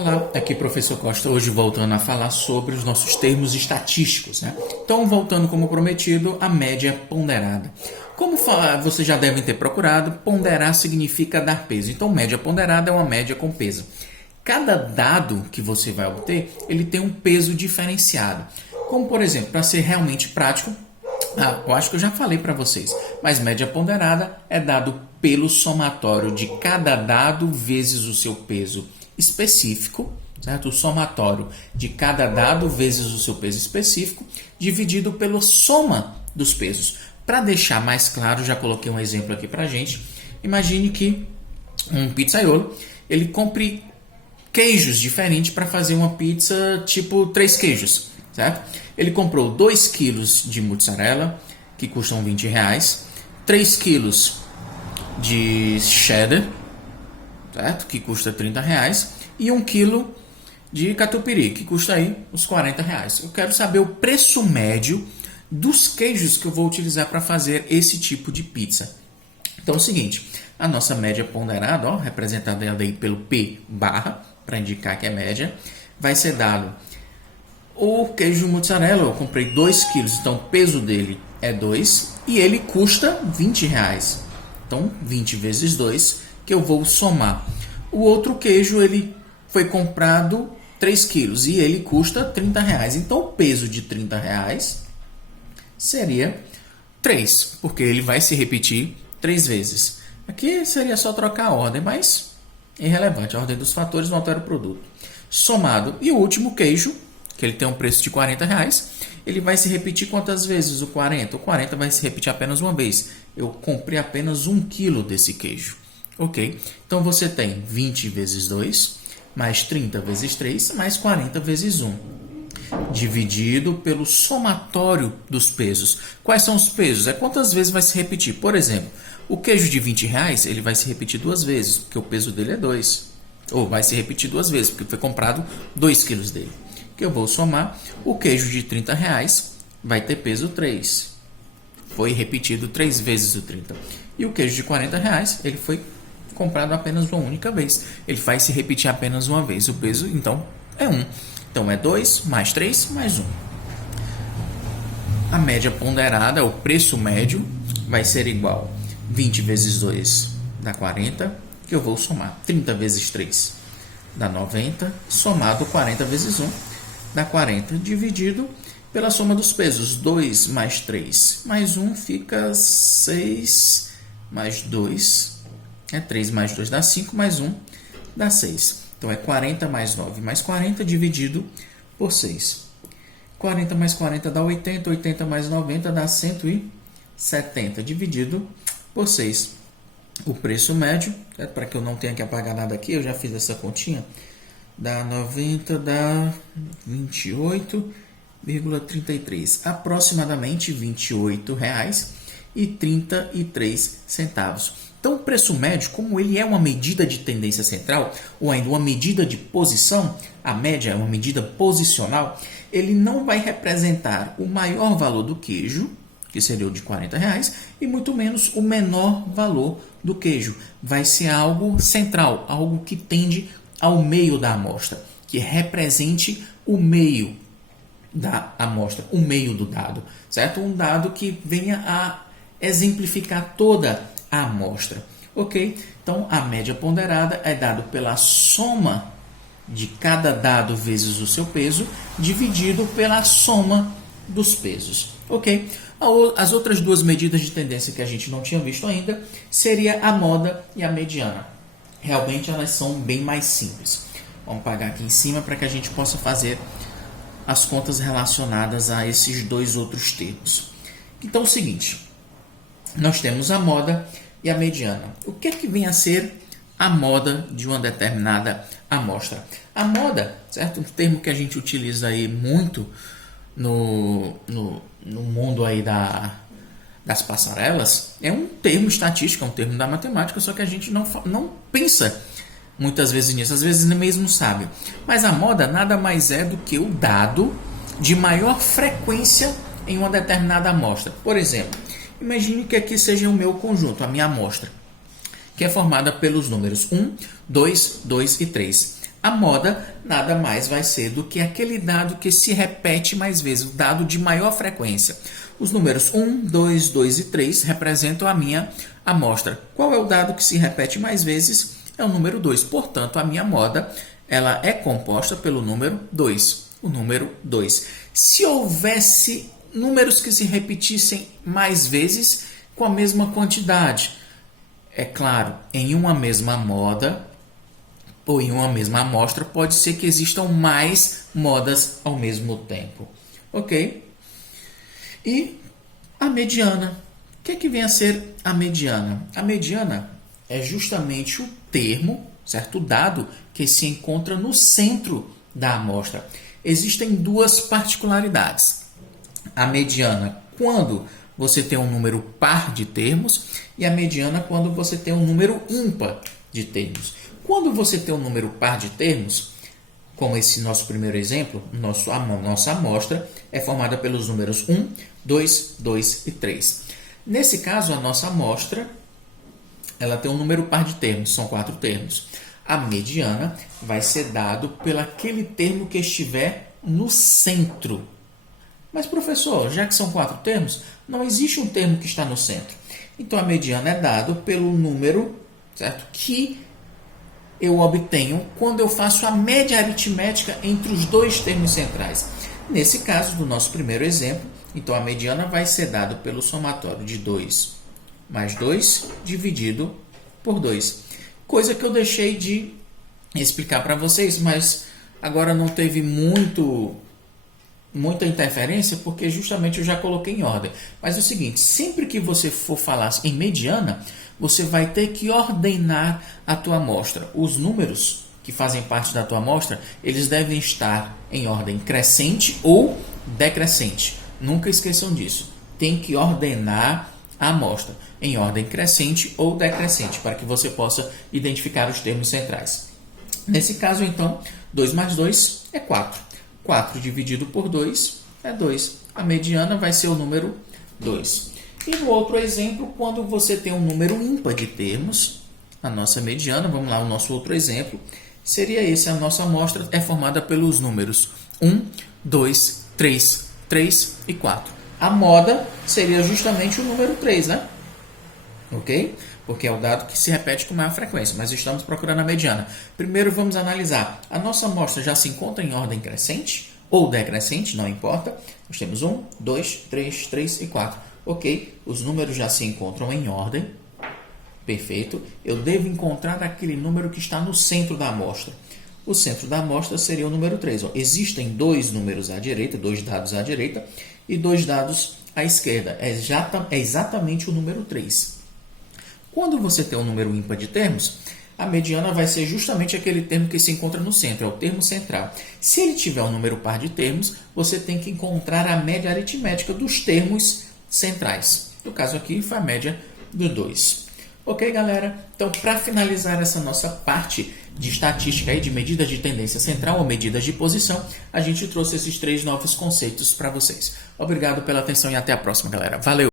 Olá, aqui professor Costa, hoje voltando a falar sobre os nossos termos estatísticos, né? Então, voltando como prometido, a média ponderada. Como vocês já devem ter procurado, ponderar significa dar peso. Então, média ponderada é uma média com peso. Cada dado que você vai obter, ele tem um peso diferenciado. Como, por exemplo, para ser realmente prático, eu acho que eu já falei para vocês, mas média ponderada é dado pelo somatório de cada dado vezes o seu peso específico, certo? O somatório de cada dado vezes o seu peso específico, dividido pela soma dos pesos. Para deixar mais claro, já coloquei um exemplo aqui para gente. Imagine que um pizzaiolo, ele compre queijos diferentes para fazer uma pizza tipo 3 queijos, certo? Ele comprou 2 quilos de mozzarella, que custam R$20, 3 quilos de cheddar, certo? Que custa R$30, e 1 quilo de catupiry, que custa aí uns R$40. Eu quero saber o preço médio dos queijos que eu vou utilizar para fazer esse tipo de pizza. Então é o seguinte, a nossa média ponderada, ó, representada aí pelo P barra, para indicar que é média, vai ser dado o queijo mozzarella. Eu comprei 2 quilos, então o peso dele é 2 e ele custa R$20. Então 20 vezes 2 que eu vou somar. O outro queijo ele foi comprado 3 quilos e ele custa R$30. Então o peso de R$30 seria 3, porque ele vai se repetir 3 vezes. Aqui seria só trocar a ordem, mas é irrelevante. A ordem dos fatores não altera o produto. Somado. E o último queijo, que ele tem um preço de R$40, ele vai se repetir quantas vezes o 40? O 40 vai se repetir apenas uma vez. Eu comprei apenas 1 quilo desse queijo. Ok? Então você tem 20 vezes 2, mais 30 vezes 3, mais 40 vezes 1. Dividido pelo somatório dos pesos. Quais são os pesos? É quantas vezes vai se repetir. Por exemplo, o queijo de R$20, ele vai se repetir 2 vezes, porque o peso dele é 2. Ou vai se repetir 2 vezes, porque foi comprado 2 quilos dele. Que eu vou somar, o queijo de R$30 vai ter peso 3. Foi repetido 3 vezes o 30. E o queijo de R$40, ele foi comprado apenas uma única vez. Ele vai se repetir apenas uma vez. O peso, então, é 1. Então, é 2 mais 3 mais 1. A média ponderada, o preço médio, vai ser igual a 20 vezes 2 dá 40, que eu vou somar. 30 vezes 3 dá 90, somado 40 vezes 1 dá 40, dividido pela soma dos pesos. 2 mais 3 mais 1 fica 6 mais 2. 3 mais 2 dá 5, mais 1 dá 6. Então, é 40 mais 9 mais 40 dividido por 6. 40 mais 40 dá 80, 80 mais 90 dá 170, dividido por 6. O preço médio, para que eu não tenha que apagar nada aqui, eu já fiz essa continha, dá 90, dá 28,33, aproximadamente R$28,33. Então, o preço médio, como ele é uma medida de tendência central, ou ainda uma medida de posição, a média é uma medida posicional, ele não vai representar o maior valor do queijo, que seria o de R$40, e muito menos o menor valor do queijo. Vai ser algo central, algo que tende ao meio da amostra, que represente o meio da amostra, o meio do dado, certo? Um dado que venha a exemplificar toda a amostra, ok? Então, a média ponderada é dado pela soma de cada dado vezes o seu peso, dividido pela soma dos pesos, ok? As outras duas medidas de tendência que a gente não tinha visto ainda seria a moda e a mediana. Realmente elas são bem mais simples. Vamos apagar aqui em cima para que a gente possa fazer as contas relacionadas a esses dois outros termos. Então é o seguinte, nós temos a moda e a mediana. O que é que vem a ser a moda de uma determinada amostra? A moda, certo? Um termo que a gente utiliza aí muito no mundo aí das passarelas, é um termo estatístico, é um termo da matemática, só que a gente não pensa muitas vezes nisso, às vezes nem mesmo sabe. Mas a moda nada mais é do que o dado de maior frequência em uma determinada amostra. Por exemplo, imagine que aqui seja o meu conjunto, a minha amostra, que é formada pelos números 1, 2, 2 e 3. A moda nada mais vai ser do que aquele dado que se repete mais vezes, o dado de maior frequência. Os números 1, 2, 2 e 3 representam a minha amostra. Qual é o dado que se repete mais vezes? É o número 2. Portanto, a minha moda ela é composta pelo número 2. O número 2. Se houvesse números que se repetissem mais vezes com a mesma quantidade, é claro, em uma mesma moda ou em uma mesma amostra, pode ser que existam mais modas ao mesmo tempo. Ok? E a mediana. O que é que vem a ser a mediana? A mediana é justamente o termo, certo? O dado que se encontra no centro da amostra. Existem duas particularidades. A mediana quando você tem um número par de termos e a mediana quando você tem um número ímpar de termos. Quando você tem um número par de termos, como esse nosso primeiro exemplo, nossa amostra é formada pelos números 1, 2, 2 e 3. Nesse caso, a nossa amostra ela tem um número par de termos, são 4 termos. A mediana vai ser dado pelo aquele termo que estiver no centro. Mas, professor, já que são 4 termos, não existe um termo que está no centro. Então, a mediana é dado pelo número, certo? Que eu obtenho quando eu faço a média aritmética entre os dois termos centrais. Nesse caso, do nosso primeiro exemplo, então a mediana vai ser dada pelo somatório de 2 mais 2 dividido por 2. Coisa que eu deixei de explicar para vocês, mas agora não teve muita interferência, porque justamente eu já coloquei em ordem. Mas é o seguinte, sempre que você for falar em mediana, você vai ter que ordenar a tua amostra. Os números que fazem parte da tua amostra, eles devem estar em ordem crescente ou decrescente. Nunca esqueçam disso. Tem que ordenar a amostra em ordem crescente ou decrescente, para que você possa identificar os termos centrais. Nesse caso, então, 2 mais 2 é 4. 4 dividido por 2 é 2. A mediana vai ser o número 2. E no outro exemplo, quando você tem um número ímpar de termos, a nossa mediana, vamos lá, o nosso outro exemplo, seria esse. A nossa amostra é formada pelos números 1, 2, 3, 3 e 4. A moda seria justamente o número 3, né? Ok? Porque é o dado que se repete com maior frequência, mas estamos procurando a mediana. Primeiro vamos analisar. A nossa amostra já se encontra em ordem crescente ou decrescente, não importa. Nós temos 1, 2, 3, 3 e 4. Ok, os números já se encontram em ordem. Perfeito. Eu devo encontrar aquele número que está no centro da amostra. O centro da amostra seria o número 3. Existem dois números à direita, dois dados à direita e dois dados à esquerda. É exatamente o número 3. Quando você tem um número ímpar de termos, a mediana vai ser justamente aquele termo que se encontra no centro, é o termo central. Se ele tiver um número par de termos, você tem que encontrar a média aritmética dos termos centrais. No caso aqui, foi a média do 2. Ok, galera? Então, para finalizar essa nossa parte de estatística e de medidas de tendência central ou medidas de posição, a gente trouxe esses 3 novos conceitos para vocês. Obrigado pela atenção e até a próxima, galera. Valeu!